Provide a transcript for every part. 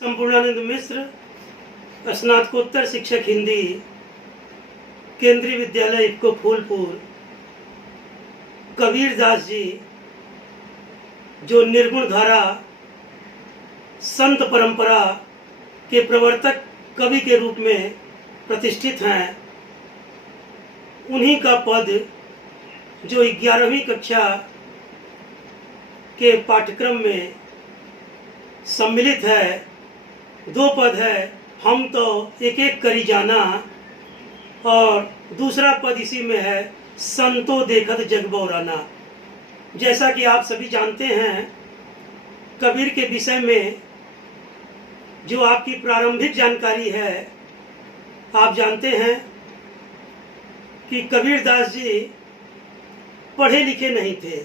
संपूर्णानंद मिश्र, स्नातकोत्तर शिक्षक हिंदी, केंद्रीय विद्यालय इफको फूलपुर। कबीर दास जी जो निर्गुण धारा संत परंपरा के प्रवर्तक कवि के रूप में प्रतिष्ठित हैं, उन्हीं का पद जो 11वीं कक्षा के पाठ्यक्रम में सम्मिलित है, 2 पद है, हम तो एक एक करी जाना, और दूसरा पद इसी में है, संतो देखत जग बौराना। जैसा कि आप सभी जानते हैं, कबीर के विषय में जो आपकी प्रारंभिक जानकारी है, आप जानते हैं कि कबीर दास जी पढ़े लिखे नहीं थे।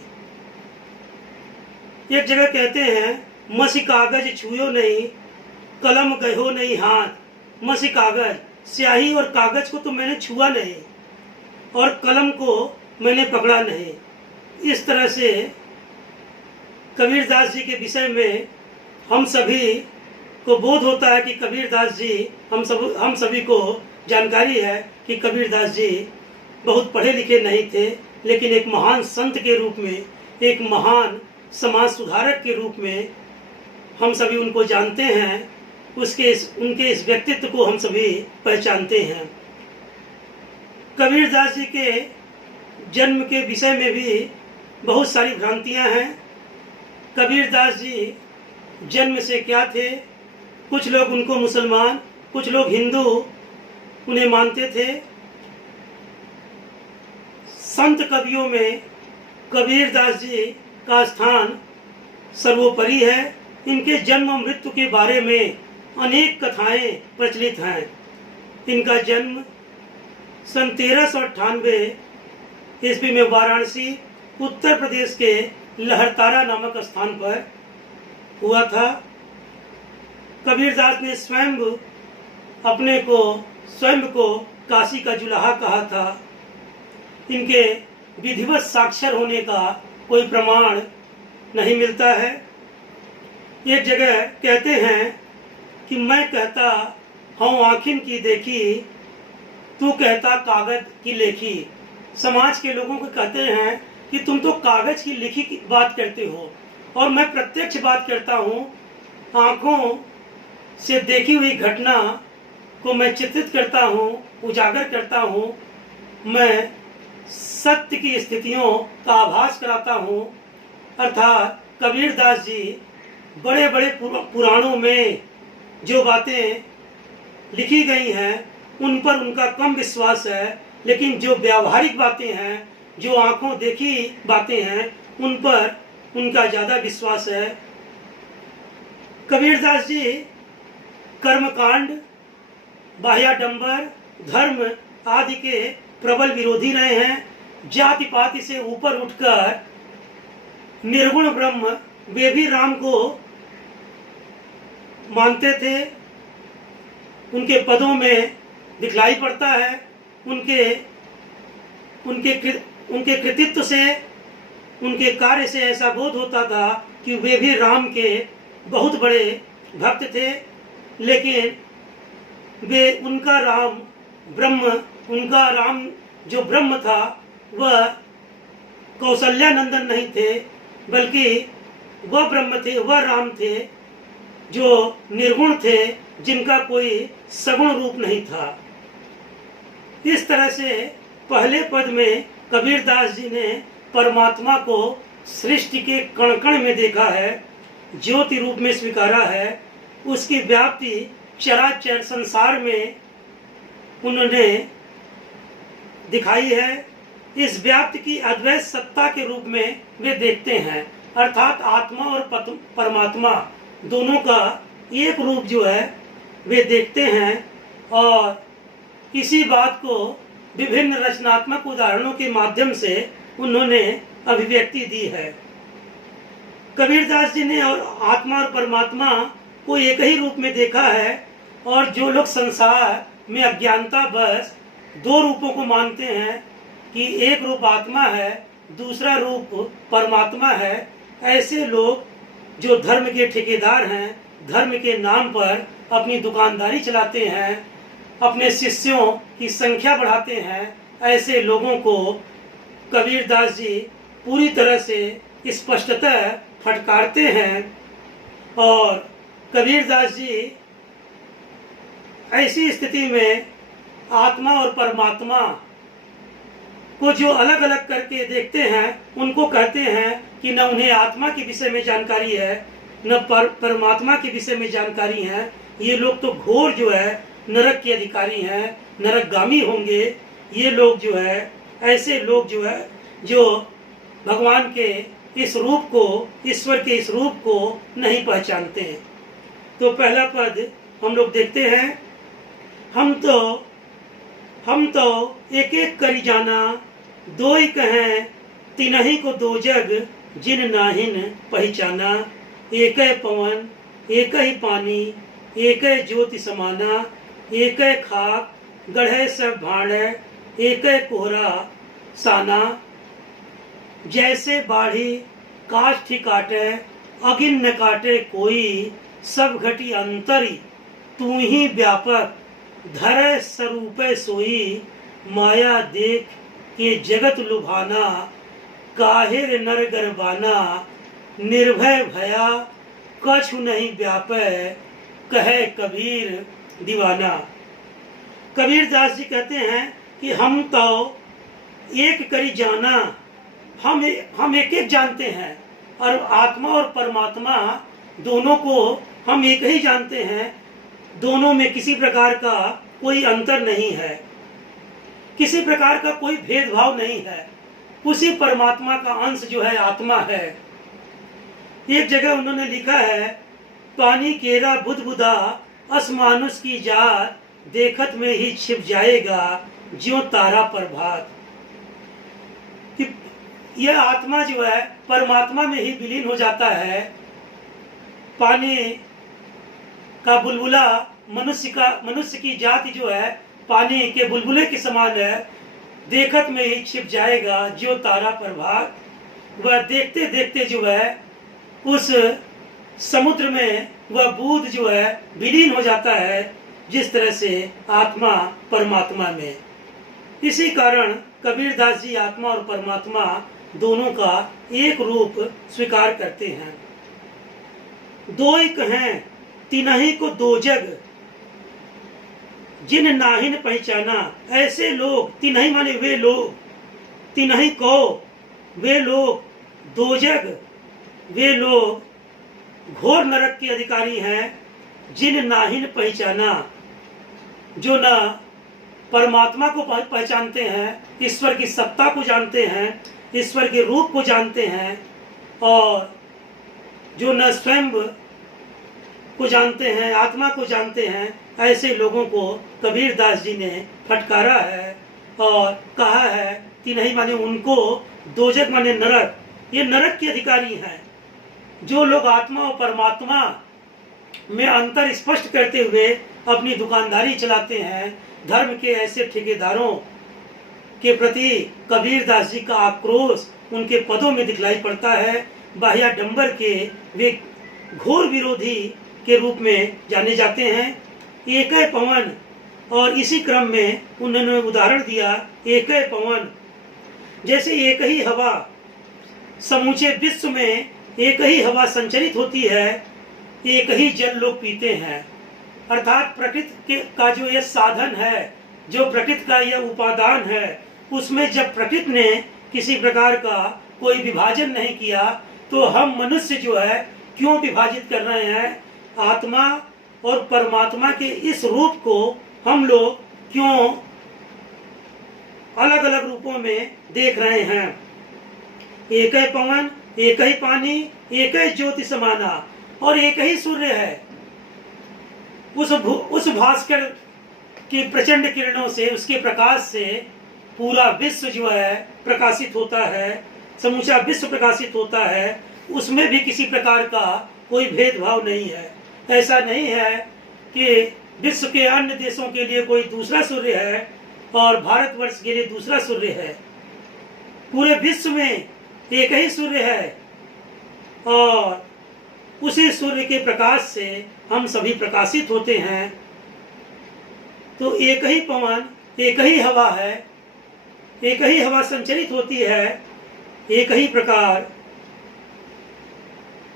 एक जगह कहते हैं, मसी कागज छुयो नहीं, कलम गयो नहीं हाथ। मसी कागज, स्याही और कागज को तो मैंने छुआ नहीं और कलम को मैंने पकड़ा नहीं। इस तरह से कबीर दास जी के विषय में हम सभी को बोध होता है कि कबीर दास जी, हम सभी को जानकारी है कि कबीर दास जी बहुत पढ़े लिखे नहीं थे, लेकिन एक महान संत के रूप में, एक महान समाज सुधारक के रूप में हम सभी उनको जानते हैं। उनके इस व्यक्तित्व को हम सभी पहचानते हैं। कबीर दास जी के जन्म के विषय में भी बहुत सारी भ्रांतियां हैं। कबीर दास जी जन्म से क्या थे? कुछ लोग उनको मुसलमान, कुछ लोग हिंदू उन्हें मानते थे। संत कवियों में कबीर दास जी का स्थान सर्वोपरि है। इनके जन्म मृत्यु के बारे में अनेक कथाएं प्रचलित हैं। इनका जन्म सन 1398 ईस्वी में वाराणसी, उत्तर प्रदेश के लहरतारा नामक स्थान पर हुआ था। कबीर दास ने स्वयं को काशी का जुलाहा कहा था। इनके विधिवत साक्षर होने का कोई प्रमाण नहीं मिलता है। एक जगह कहते हैं कि मैं कहता हूँ आँखिन की देखी, तू कहता कागज की लेखी। समाज के लोगों को कहते हैं कि तुम तो कागज की लिखी की बात करते हो और मैं प्रत्यक्ष बात करता हूँ। आँखों से देखी हुई घटना को मैं चित्रित करता हूँ, उजागर करता हूँ। मैं सत्य की स्थितियों का आभास कराता हूँ। अर्थात कबीर दास जी बड़े बड़े पुराणों में जो बातें लिखी गई हैं उन पर उनका कम विश्वास है, लेकिन जो व्यावहारिक बातें हैं, जो आंखों देखी बातें हैं, उन पर उनका ज़्यादा विश्वास है। कबीर दास जी कर्मकांड, बाह्याडंबर, धर्म आदि के प्रबल विरोधी रहे हैं। जाति पाति से ऊपर उठकर निर्गुण ब्रह्म, वे भी राम को मानते थे। उनके पदों में दिखलाई पड़ता है। उनके कृतित्व से, उनके कार्य से ऐसा बोध होता था कि वे भी राम के बहुत बड़े भक्त थे। लेकिन उनका राम जो ब्रह्म था, वह कौशल्यानंदन नहीं थे, बल्कि वह ब्रह्म थे, वह राम थे जो निर्गुण थे, जिनका कोई सगुण रूप नहीं था। इस तरह से पहले पद में कबीर दास जी ने परमात्मा को सृष्टि के कण कण में देखा है, ज्योति रूप में स्वीकारा है। उसकी व्याप्ति चराचर संसार में उन्होंने दिखाई है। इस व्याप्ति की अद्वैत सत्ता के रूप में वे देखते हैं। अर्थात आत्मा और परमात्मा दोनों का एक रूप जो है वे देखते हैं, और इसी बात को विभिन्न रचनात्मक उदाहरणों के माध्यम से उन्होंने अभिव्यक्ति दी है। कबीर दास जी ने और आत्मा और परमात्मा को एक ही रूप में देखा है, और जो लोग संसार में अज्ञानता बस 2 रूपों को मानते हैं कि एक रूप आत्मा है, दूसरा रूप परमात्मा है, ऐसे लोग जो धर्म के ठेकेदार हैं, धर्म के नाम पर अपनी दुकानदारी चलाते हैं, अपने शिष्यों की संख्या बढ़ाते हैं, ऐसे लोगों को कबीरदास जी पूरी तरह से स्पष्टतः फटकारते हैं। और कबीरदास जी ऐसी स्थिति में आत्मा और परमात्मा को जो अलग अलग करके देखते हैं, उनको कहते हैं कि न उन्हें आत्मा के विषय में जानकारी है, न परमात्मा के विषय में जानकारी है। ये लोग तो घोर जो है नरक के अधिकारी हैं, नरकगामी होंगे। ये लोग जो है, ऐसे लोग जो है जो भगवान के इस रूप को, ईश्वर के इस रूप को नहीं पहचानते हैं। तो पहला पद हम लोग देखते हैं, हम तो एक एक करी जाना, दो ही कहें तिनहि को दो जग, जिन नाहिन पहचाना। एक पवन एक ही पानी, एक ज्योति समाना, एक खाक गढ़े सब भाड़े, एक कोहरा साना। जैसे बाढ़ी काष्ठ काटे, अगिन न काटे कोई, सब घटी अंतरी तू ही व्यापक, धरे स्वरूपे सोई, माया देख के जगत लुभाना। काहिर नर गरबाना, निर्भय भया कछु नहीं व्यापै, कहे कबीर दीवाना। कबीरदास जी कहते हैं कि हम तो एक करी जाना, हम एक एक जानते हैं, और आत्मा और परमात्मा दोनों को हम एक ही जानते हैं। दोनों में किसी प्रकार का कोई अंतर नहीं है, किसी प्रकार का कोई भेदभाव नहीं है। उसी परमात्मा का अंश जो है आत्मा है। एक जगह उन्होंने लिखा है, पानी केरा बुदबुदा, असमानुष की जात, देखत में ही छिप जाएगा ज्यों तारा प्रभात। कि यह आत्मा जो है परमात्मा में ही विलीन हो जाता है। पानी का बुलबुला मनुष्य की जाति जो है पानी के बुलबुले के समान है, देखत में ही छिप जाएगा जो तारा प्रभात। वह देखते देखते जो है उस समुद्र में वह बूंद जो है विलीन हो जाता है, जिस तरह से आत्मा परमात्मा में। इसी कारण कबीरदास जी आत्मा और परमात्मा दोनों का एक रूप स्वीकार करते हैं। दो ही कहें तिनहि को दो जग, जिन नाहिन पहचाना। ऐसे लोग, तिनहि माने वे लोग, तिनहि को वे लोग, दो जग वे लोग घोर नरक के अधिकारी हैं, जिन नाहिन पहचाना, जो न परमात्मा को पहचानते हैं, ईश्वर की सत्ता को जानते हैं, ईश्वर के रूप को जानते हैं, और जो न स्वयं को जानते हैं, आत्मा को जानते हैं। ऐसे लोगों को कबीरदास जी ने फटकारा है और कहा है कि नहीं माने उनको, दोजक माने नरक, ये नरक के अधिकारी हैं। जो लोग आत्मा और परमात्मा में अंतर स्पष्ट करते हुए अपनी दुकानदारी चलाते हैं, धर्म के ऐसे ठेकेदारों के प्रति कबीरदास जी का आक्रोश उनके पदों में दिखलाई पड़ता है। बाह्याडंबर के वे घोर विरोधी के रूप में जाने जाते हैं। एक है पवन, और इसी क्रम में उन्होंने उदाहरण दिया, एक है पवन जैसे एक ही हवा, समूचे विश्व में एक ही हवा संचरित होती है, एक ही जल लोग पीते हैं। अर्थात प्रकृति का जो यह साधन है, जो प्रकृति का यह उपादान है, उसमें जब प्रकृति ने किसी प्रकार का कोई विभाजन नहीं किया, तो हम मनुष्य जो है क्यों विभाजित कर रहे हैं? आत्मा और परमात्मा के इस रूप को हम लोग क्यों अलग अलग रूपों में देख रहे हैं? एक ही पवन, एक ही पानी, एक ही ज्योति समाना, और एक ही सूर्य है। उस भास्कर की प्रचंड किरणों से, उसके प्रकाश से पूरा विश्व जो है प्रकाशित होता है, समूचा विश्व प्रकाशित होता है। उसमें भी किसी प्रकार का कोई भेदभाव नहीं है। ऐसा नहीं है कि विश्व के अन्य देशों के लिए कोई दूसरा सूर्य है और भारतवर्ष के लिए दूसरा सूर्य है। पूरे विश्व में एक ही सूर्य है, और उसी सूर्य के प्रकाश से हम सभी प्रकाशित होते हैं। तो एक ही पवन, एक ही हवा है, एक ही हवा संचरित होती है, एक ही प्रकार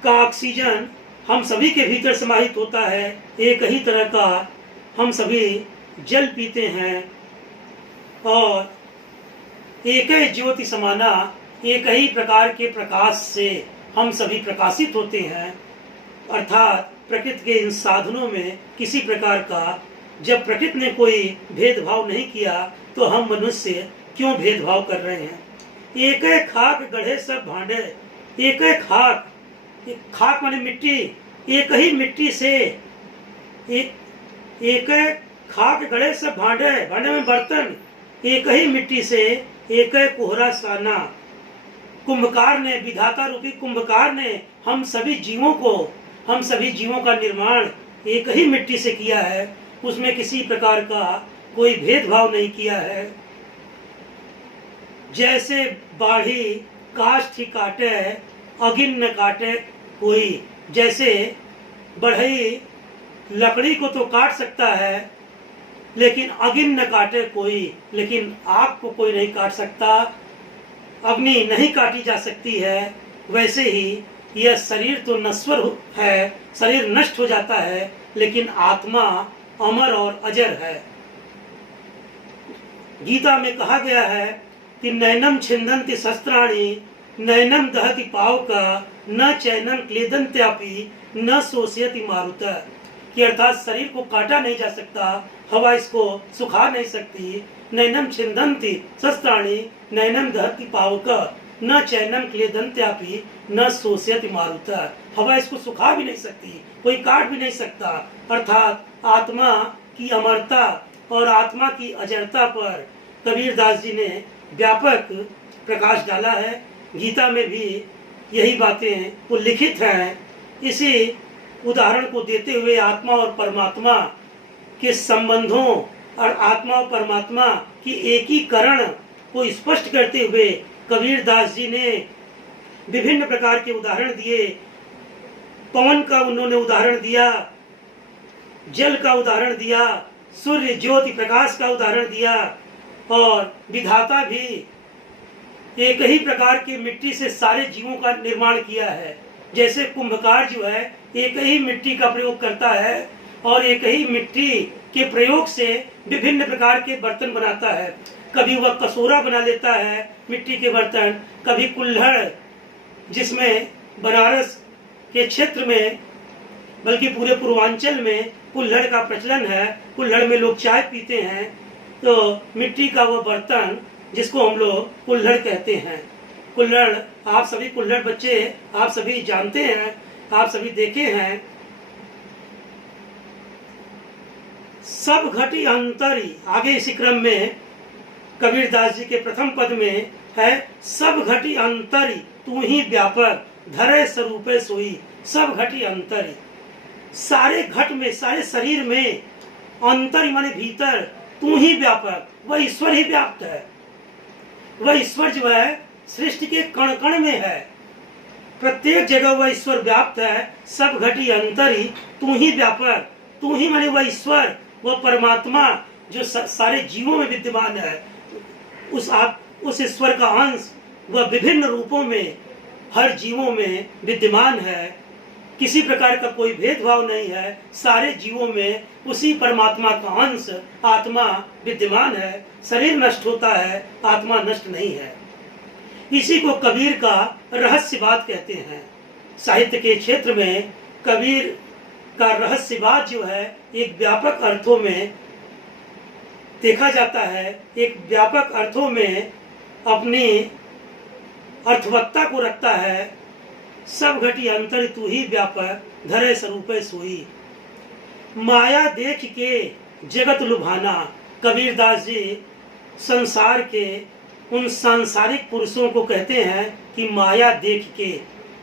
का ऑक्सीजन हम सभी के भीतर समाहित होता है, एक ही तरह का हम सभी जल पीते हैं और एक ही ज्योति समाना, एक ही प्रकार के प्रकाश से हम सभी प्रकाशित होते हैं। अर्थात प्रकृति के इन साधनों में किसी प्रकार का, जब प्रकृति ने कोई भेदभाव नहीं किया तो हम मनुष्य क्यों भेदभाव कर रहे हैं। एक एक खाक गढ़े सब भांडे, एक एक खाक, खाक माने मिट्टी, एक ही मिट्टी से एक खाक गढ़े सब भांडे, भांडे में बर्तन, एक ही मिट्टी से एक कोहरा साना। कुंभकार ने, विधाता रूपी कुंभकार ने हम सभी जीवों का निर्माण एक ही मिट्टी से किया है, उसमें किसी प्रकार का कोई भेदभाव नहीं किया है। जैसे बाढ़ी काष्ठ काटे अगिन न काटे कोई, जैसे बढ़ई लकड़ी को तो काट सकता है लेकिन अगिन न काटे कोई, लेकिन आग को कोई नहीं काट सकता, अग्नि नहीं काटी जा सकती है। वैसे ही यह शरीर तो नश्वर है, शरीर नष्ट हो जाता है, लेकिन आत्मा अमर और अजर है। गीता में कहा गया है कि नैनम छिन्दन्ति शस्त्राणि नैनम दहति पावका न चैनम क्लेदन्त्यापि न शोषयति मारुता, कि अर्थात शरीर को काटा नहीं जा सकता, हवा इसको सुखा नहीं सकती। नैनम छिन्दन्ति शस्त्राणि नैनम दहति पावका न चैनम क्लेदन्त्यापि न शोषयति मारुता, हवा इसको सुखा भी नहीं सकती, कोई काट भी नहीं सकता। अर्थात आत्मा की अमरता और आत्मा की अजरता पर कबीरदास जी ने व्यापक प्रकाश डाला है। गीता में भी यही बातें उल्लिखित हैं। इसी उदाहरण को देते हुए आत्मा और परमात्मा के संबंधों और आत्मा और परमात्मा की एकीकरण को स्पष्ट करते हुए कबीरदास जी ने विभिन्न प्रकार के उदाहरण दिए। पवन का उन्होंने उदाहरण दिया, जल का उदाहरण दिया, सूर्य ज्योति प्रकाश का उदाहरण दिया, और विधाता भी एक ही प्रकार की मिट्टी से सारे जीवों का निर्माण किया है। जैसे कुंभकार जो है एक ही मिट्टी का प्रयोग करता है और एक ही मिट्टी के प्रयोग से विभिन्न प्रकार के बर्तन बनाता है। कभी वह कसोरा बना लेता है मिट्टी के बर्तन, कभी कुल्हड़, जिसमें बनारस के क्षेत्र में बल्कि पूरे पूर्वांचल में कुल्हड़ का प्रचलन है, कुल्हड़ में लोग चाय पीते हैं, तो मिट्टी का वो बर्तन जिसको हम लोग कुल्हड़ कहते हैं। कुल्हड़, आप सभी कुल्हड़ बच्चे आप सभी जानते हैं, आप सभी देखे हैं। सब घटी अंतरी, आगे इसी क्रम में कबीरदास जी के प्रथम पद में है, सब घटी अंतरी तू ही व्यापक धरे स्वरूपे सोई। सब घटी अंतरी, सारे घट में, सारे शरीर में, अंतर माने भीतर, तू ही व्यापक, वह ईश्वर ही व्याप्त है। वह ईश्वर जो है सृष्टि के कण कण में है, प्रत्येक जगह वह ईश्वर व्याप्त है। सब घटी अंतरी तू ही व्यापक, तू ही माने वह ईश्वर, वह परमात्मा जो सारे जीवों में विद्यमान है। उस ईश्वर का अंश वह विभिन्न रूपों में हर जीवों में विद्यमान है। किसी प्रकार का कोई भेदभाव नहीं है, सारे जीवों में उसी परमात्मा का अंश आत्मा विद्यमान है। शरीर नष्ट होता है, आत्मा नष्ट नहीं है। इसी को कबीर का रहस्यवाद कहते हैं। साहित्य के क्षेत्र में कबीर का रहस्यवाद जो है एक व्यापक अर्थों में देखा जाता है, एक व्यापक अर्थों में अपनी अर्थवत्ता को रखता है। सब घटी अंतर तू ही व्यापक धरे स्वरूपे सोई। माया देख के जगत लुभाना, कबीरदास जी संसार के उन सांसारिक पुरुषों को कहते हैं कि माया देख के,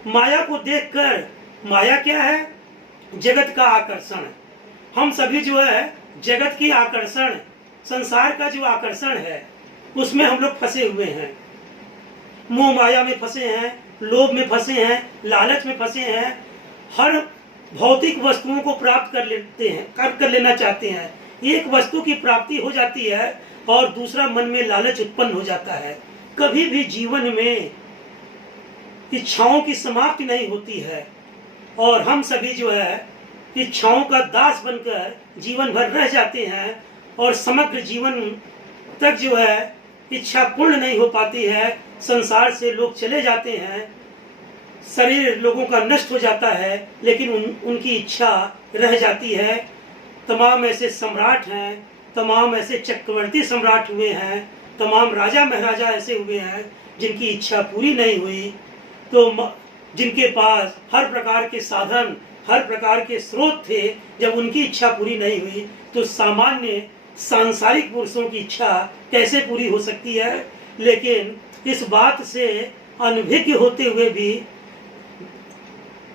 माया को देखकर, माया क्या है? जगत का आकर्षण। हम सभी जो है जगत की आकर्षण, संसार का जो आकर्षण है उसमें हम लोग फंसे हुए हैं। मोह माया में फंसे हैं, लोभ में फंसे हैं, लालच में फंसे हैं। हर भौतिक वस्तुओं को प्राप्त कर लेते हैं, कर लेना चाहते हैं। एक वस्तु की प्राप्ति हो जाती है और दूसरा मन में लालच उत्पन्न हो जाता है। कभी भी जीवन में इच्छाओं की समाप्ति नहीं होती है और हम सभी जो है इच्छाओं का दास बनकर जीवन भर रह जाते हैं और समग्र जीवन तक जो है इच्छा पूर्ण नहीं हो पाती है। संसार से लोग चले जाते हैं, शरीर लोगों का नष्ट हो जाता है, लेकिन उनकी इच्छा रह जाती है। तमाम ऐसे सम्राट हैं, तमाम ऐसे चक्रवर्ती सम्राट हुए हैं, तमाम राजा महाराजा ऐसे हुए हैं जिनकी इच्छा पूरी नहीं हुई। तो जिनके पास हर प्रकार के साधन, हर प्रकार के स्रोत थे, जब उनकी इच्छा पूरी नहीं हुई तो सामान्य सांसारिक पुरुषों की इच्छा कैसे पूरी हो सकती है। लेकिन इस बात से अनभिज्ञ होते हुए भी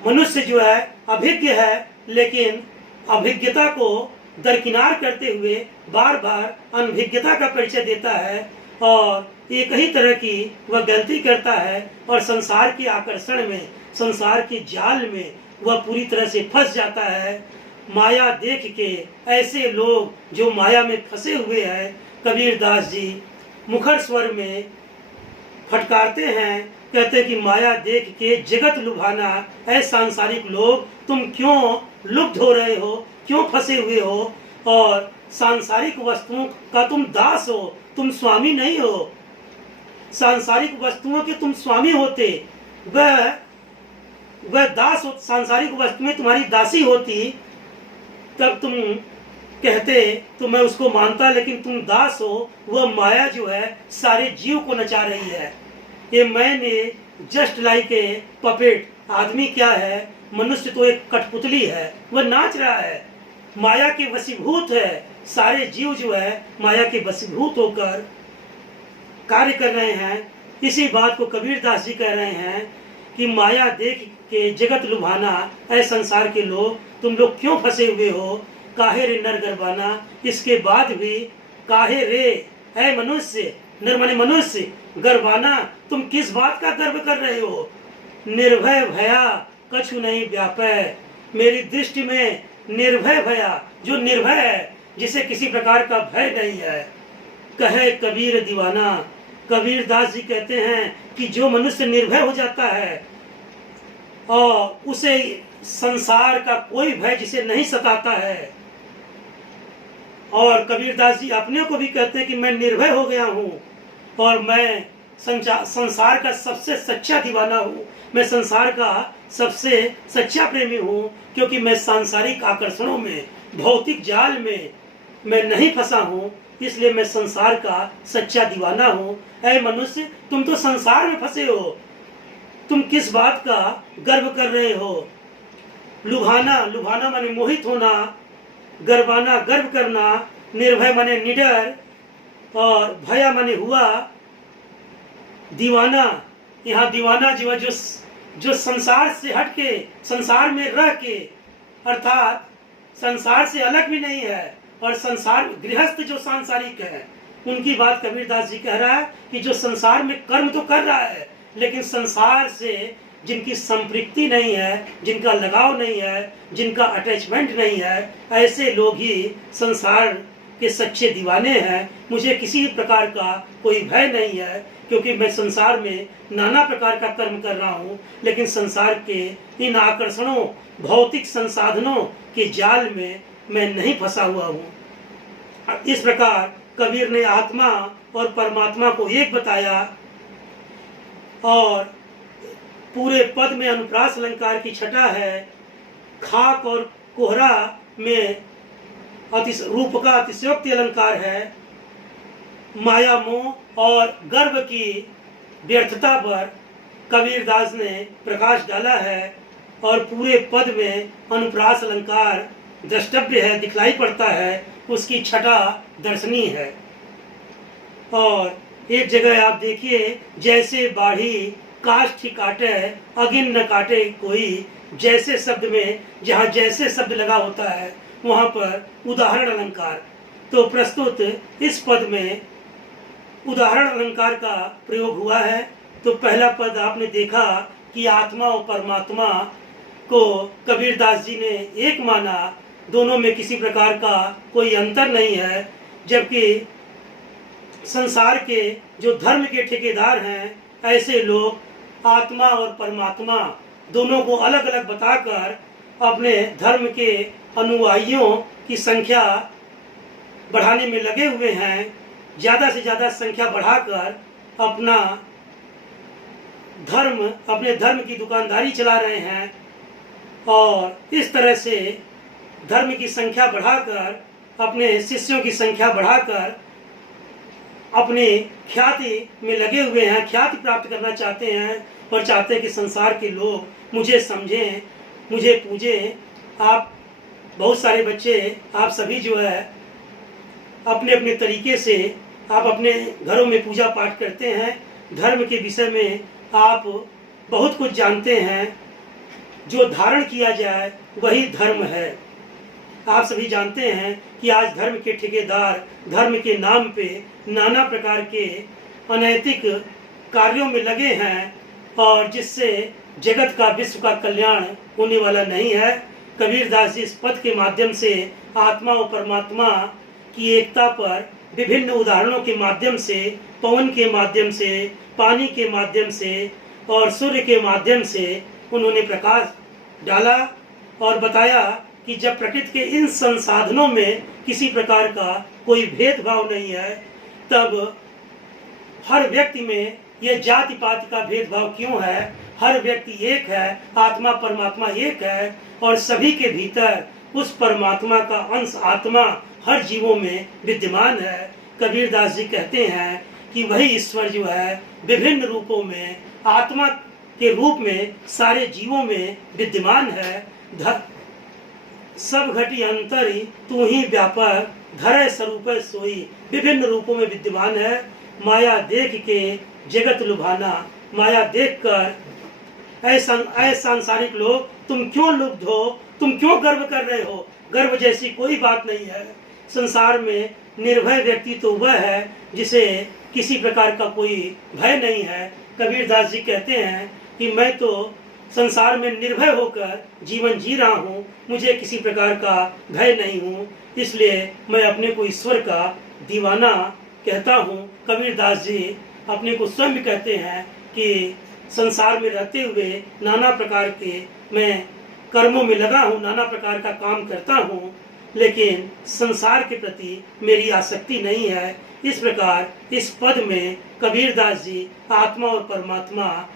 मनुष्य जो है अभिज्ञ है, लेकिन अभिज्ञता को दरकिनार करते हुए बार बार अनभिज्ञता का परिचय देता है और एक ही तरह की वह गलती करता है और संसार के आकर्षण में, संसार के जाल में वह पूरी तरह से फंस जाता है। माया देख के ऐसे लोग जो माया में फंसे हुए हैं, कबीरदास जी मुखर स्वर में फटकारते हैं, कहते हैं कि माया देख के जगत लुभाना, ऐ सांसारिक लोग तुम क्यों लुप्त हो रहे हो, क्यों फंसे हुए हो और सांसारिक वस्तुओं का तुम दास हो, तुम स्वामी नहीं हो। सांसारिक वस्तुओं के तुम स्वामी होते, वह दास हो, सांसारिक वस्तुएं तुम्हारी दासी होती, तब तुम कहते तो मैं उसको मानता, लेकिन तुम दास हो। वह माया जो है सारे जीव को नचा रही है। ये मैंने जस्ट लाइक ए पपेट, आदमी क्या है, मनुष्य तो एक कठपुतली है, वह नाच रहा है, माया के वशीभूत है। सारे जीव जो है माया के वशीभूत होकर कार्य कर रहे हैं। इसी बात को कबीरदास जी कह रहे हैं कि माया देख के जगत लुभाना, ऐ संसार के लोग तुम लोग क्यों फंसे हुए हो, काहे रे नर गर्बाना। इसके बाद भी काहे रे, ऐ मनुष्य, नर माने मनुष्य, गर्बाना तुम किस बात का गर्व कर रहे हो। निर्भय भया कछु नहीं व्यापय, मेरी दृष्टि में निर्भय भया, जो निर्भय है, जिसे किसी प्रकार का भय नहीं है। कहे कबीर दीवाना, कबीरदास जी कहते हैं कि जो मनुष्य निर्भय हो जाता है और उसे संसार का कोई भय जिसे नहीं सताता है। और कबीरदास जी अपने को भी कहते हैं कि मैं निर्भय हो गया हूँ और मैं संसार का सबसे सच्चा दीवाना हूँ, मैं संसार का सबसे सच्चा प्रेमी हूँ, क्योंकि मैं सांसारिक आकर्षणों में, भौतिक जाल में मैं नहीं फंसा हूँ, इसलिए मैं संसार का सच्चा दीवाना हूँ। ऐ मनुष्य तुम तो संसार में फंसे हो, तुम किस बात का गर्व कर रहे हो। लुभाना, लुभाना माने मोहित होना, गर्वाना गर्व करना, निर्भय माने निडर और भया माने हुआ, दीवाना, यहाँ दीवाना जो संसार से हट के, संसार में रह के, अर्थात संसार से अलग भी नहीं है और संसार गृहस्थ जो सांसारिक है, उनकी बात कबीरदास जी कह रहा है कि जो संसार में कर्म तो कर रहा है, लेकिन संसार से जिनकी संपृक्ति नहीं है, जिनका लगाव नहीं है, जिनका अटैचमेंट नहीं है, ऐसे लोग ही संसार के सच्चे दीवाने हैं। मुझे किसी प्रकार का कोई भय नहीं है, क्योंकि मैं संसार में नाना प्रकार का कर्म कर रहा हूँ, लेकिन संसार के इन आकर्षणों, भौतिक संसाधनों के जाल में मैं नहीं फंसा हुआ हूँ। इस प्रकार कबीर ने आत्मा और परमात्मा को एक बताया और पूरे पद में अनुप्रास अलंकार की छटा है। खाक और कोहरा में रूप का अतिशयोक्ति अलंकार है। माया मोह और गर्व की व्यर्थता पर कबीरदास ने प्रकाश डाला है और पूरे पद में अनुप्रास अलंकार द्रष्टव्य है, दिखलाई पड़ता है, उसकी छटा दर्शनीय है। और एक जगह आप देखिए, जैसे बाढ़ी काष्ठ काटे अगिन न काटे कोई, जैसे शब्द में जहाँ जैसे शब्द लगा होता है वहाँ पर उदाहरण अलंकार। तो प्रस्तुत इस पद में उदाहरण अलंकार का प्रयोग हुआ है। तो पहला पद आपने देखा कि आत्मा और परमात्मा को कबीरदास जी ने एक माना, दोनों में किसी प्रकार का कोई अंतर नहीं है। जबकि संसार के जो धर्म के ठेकेदार हैं, ऐसे लोग आत्मा और परमात्मा दोनों को अलग अलग बताकर अपने धर्म के अनुयायियों की संख्या बढ़ाने में लगे हुए हैं। ज़्यादा से ज़्यादा संख्या बढ़ाकर अपने धर्म की दुकानदारी चला रहे हैं और इस तरह से धर्म की संख्या बढ़ाकर, अपने शिष्यों की संख्या बढ़ाकर अपनी ख्याति में लगे हुए हैं, ख्याति प्राप्त करना चाहते हैं और चाहते हैं कि संसार के लोग मुझे समझें, मुझे पूजें। आप बहुत सारे बच्चे, आप सभी जो है अपने अपने तरीके से आप अपने घरों में पूजा पाठ करते हैं। धर्म के विषय में आप बहुत कुछ जानते हैं। जो धारण किया जाए वही धर्म है। आप सभी जानते हैं कि आज धर्म के ठेकेदार धर्म के नाम पे नाना प्रकार के अनैतिक कार्यों में लगे हैं और जिससे जगत का, विश्व का कल्याण होने वाला नहीं है। कबीरदास जी इस पद के माध्यम से आत्मा और परमात्मा की एकता पर विभिन्न उदाहरणों के माध्यम से, पवन के माध्यम से, पानी के माध्यम से और सूर्य के माध्यम से उन्होंने प्रकाश डाला और बताया कि जब प्रकृति के इन संसाधनों में किसी प्रकार का कोई भेदभाव नहीं है, तब हर व्यक्ति में यह जाति पाति का भेदभाव क्यों है। हर व्यक्ति एक है, आत्मा परमात्मा एक है और सभी के भीतर उस परमात्मा का अंश आत्मा हर जीवों में विद्यमान है। कबीरदास जी कहते हैं कि वही ईश्वर जो है विभिन्न रूपों में, आत्मा के रूप में सारे जीवों में विद्यमान है। सब घटी अंतरी तू ही व्यापक, धरे स्वरूप सोई, विभिन्न रूपों में विद्यमान है। माया देख के जगत लुभाना, माया देखकर ऐ सांसारिक लोग तुम क्यों लुब्ध हो, तुम क्यों गर्व कर रहे हो। गर्व जैसी कोई बात नहीं है। संसार में निर्भय व्यक्ति तो वह है जिसे किसी प्रकार का कोई भय नहीं है। कबीरदास जी कहते हैं कि मैं तो संसार में निर्भय होकर जीवन जी रहा हूँ, मुझे किसी प्रकार का भय नहीं हूँ, इसलिए मैं अपने को ईश्वर का दीवाना कहता हूँ। कबीरदास जी अपने को स्वयं कहते हैं कि संसार में रहते हुए नाना प्रकार के मैं कर्मों में लगा हूँ, नाना प्रकार का काम करता हूँ, लेकिन संसार के प्रति मेरी आसक्ति नहीं है। इस प्रकार इस पद में कबीरदास जी आत्मा और परमात्मा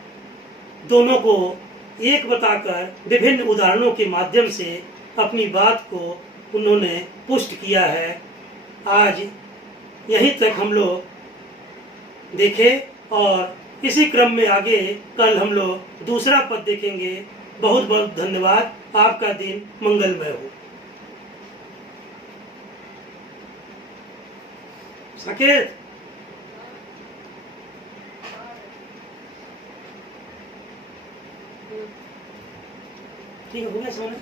दोनों को एक बताकर विभिन्न उदाहरणों के माध्यम से अपनी बात को उन्होंने पुष्ट किया है। आज यहीं तक हम लोग देखें और इसी क्रम में आगे कल हम लोग दूसरा पद देखेंगे। बहुत बहुत धन्यवाद। आपका दिन मंगलमय हो। साकेत ठीक है, हो गया सोना।